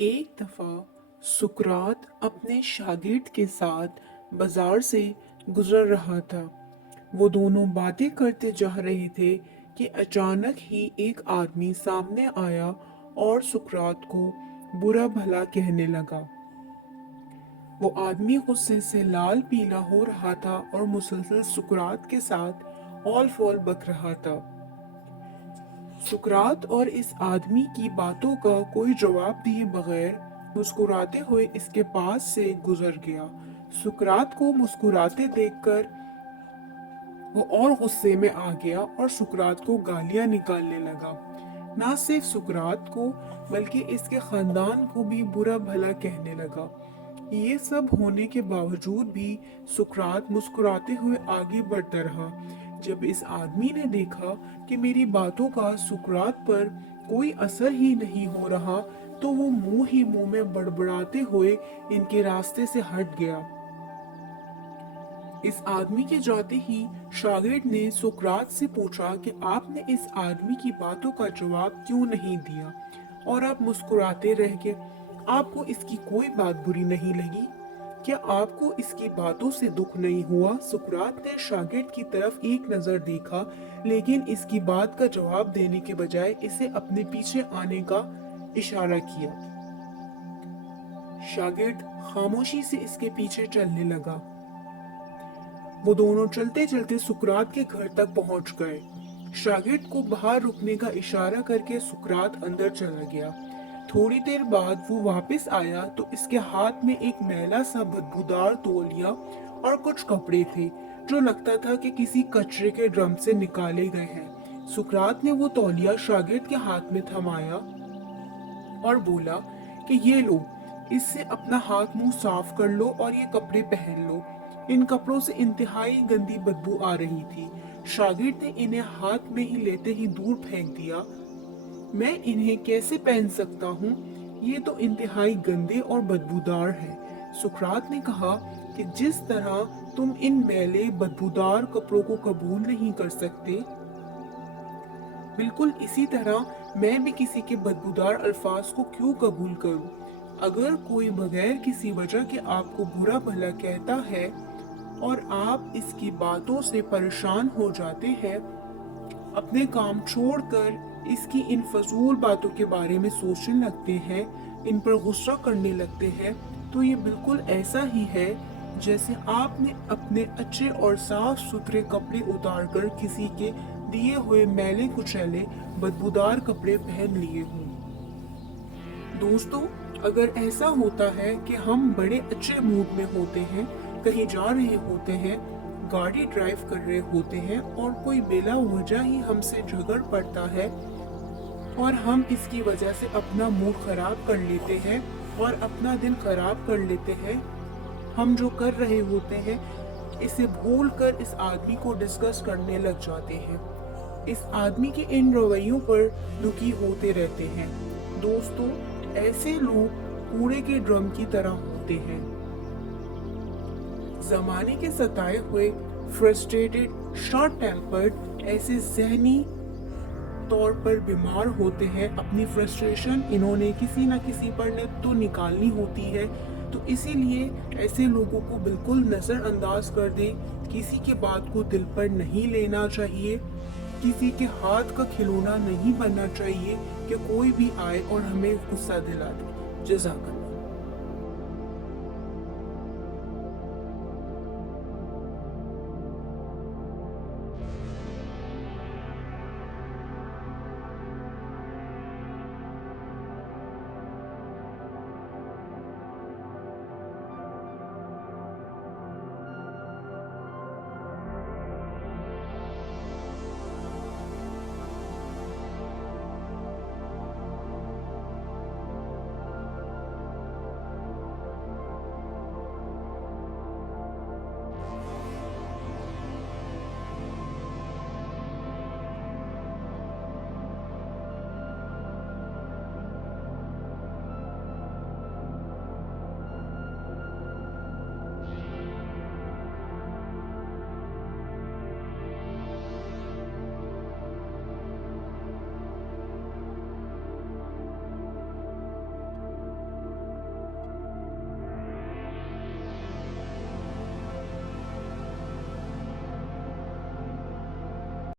एक दफा सुकरात अपने शागिर्द के साथ बाजार से गुजर रहा था। वो दोनों बातें करते जा रहे थे कि अचानक ही एक आदमी सामने आया और सुकरात को बुरा भला कहने लगा। वो आदमी गुस्से से लाल पीला हो रहा था और मुसलसल सुकरात के साथ औल फौल बक रहा था। सुकरात और इस आदमी की बातों का कोई जवाब दिए बगैर मुस्कुराते हुए इसके पास से गुजर गया। सुकरात को मुस्कुराते देखकर वो और गुस्से में आ गया और सुकरात को गालियां निकालने लगा। ना सिर्फ सुकरात को बल्कि इसके खानदान को भी बुरा भला कहने लगा। ये सब होने के बावजूद भी सुकरात मुस्कुराते हुए आगे बढ़ता रहा। जब इस आदमी ने देखा कि मेरी बातों का सुकरात पर कोई असर ही नहीं हो रहा, तो वो मुंह ही मुंह में बड़बड़ाते हुए इनके रास्ते से हट गया। इस आदमी के जाते ही शागिर्द ने सुकरात से पूछा कि आपने इस आदमी की बातों का जवाब क्यों नहीं दिया और आप मुस्कुराते रह गए। आपको इसकी कोई बात बुरी नहीं लगी? क्या आपको इसकी बातों से दुख नहीं हुआ? सुकरात ने शागिर्द की तरफ एक नजर देखा, लेकिन इसकी बात का जवाब देने के बजाय इसे अपने पीछे आने का इशारा किया। शागिर्द खामोशी से इसके पीछे चलने लगा। वो दोनों चलते चलते सुकरात के घर तक पहुंच गए। शागिर्द को बाहर रुकने का इशारा करके सुकरात अंदर चला गया। थोड़ी देर बाद वो वापस आया तो इसके हाथ में एक मैला सा बदबूदार तौलिया और कुछ कपड़े थे जो लगता था कि किसी कचरे के ड्रम से निकाले गए हैं। सुकरात ने वो तौलिया शागिर्द के हाथ में थमाया और बोला कि ये लो, इससे अपना हाथ मुंह साफ कर लो और ये कपड़े पहन लो। इन कपड़ों से इंतहाई गंदी बदबू आ रही थी। शागिर्द ने इन्हें हाथ में ही लेते ही दूर फेंक दिया। मैं इन्हें कैसे पहन सकता हूँ? ये तो इंतहाई गंदे और बदबूदार हैं। सुकरात ने कहा कि जिस तरह तुम इन मैले बदबूदार कपड़ों को कबूल नहीं कर सकते, बिल्कुल इसी तरह मैं भी किसी के बदबूदार अल्फाज को क्यों कबूल करूं? अगर कोई बगैर किसी वजह के आपको बुरा भला कहता है और आप इसकी बातों से परेशान हो जाते हैं, अपने काम छोड़कर इसकी इन फजूल बातों के बारे में सोचने लगते हैं, इन पर गुस्सा करने लगते हैं, तो ये बिल्कुल ऐसा ही है जैसे आपने अपने अच्छे और साफ सुथरे कपड़े उतारकर किसी के दिए हुए मैले कुचैले बदबूदार कपड़े पहन लिए हों। दोस्तों, अगर ऐसा होता है कि हम बड़े अच्छे मूड में होते हैं, कहीं जा रहे होते हैं, गाड़ी ड्राइव कर रहे होते हैं और कोई बेला वजह ही हमसे झगड़ पड़ता है और हम इसकी वजह से अपना मूड खराब कर लेते हैं और अपना दिन खराब कर लेते हैं, हम जो कर रहे होते हैं इसे भूलकर इस आदमी को डिस्कस करने लग जाते हैं। इस आदमी के इन रवैयों पर दुखी होते रहते हैं। दोस्तों, ऐसे लोग कूड़े के ड्रम की तरह होते हैं। जमाने के सताए हुए, फ्रस्ट्रेटेड, शॉर्ट टेम्पर्ड, ऐसे जहनी तौर पर बीमार होते हैं। अपनी फ्रस्ट्रेशन इन्होंने किसी न किसी पर ने तो निकालनी होती है, तो इसीलिए ऐसे लोगों को बिल्कुल नजरअंदाज कर दें। किसी की बात को दिल पर नहीं लेना चाहिए, किसी के हाथ का खिलौना नहीं बनना चाहिए कि कोई भी आए और हमें गुस्सा दिला दे। जज़ाकल्लाह।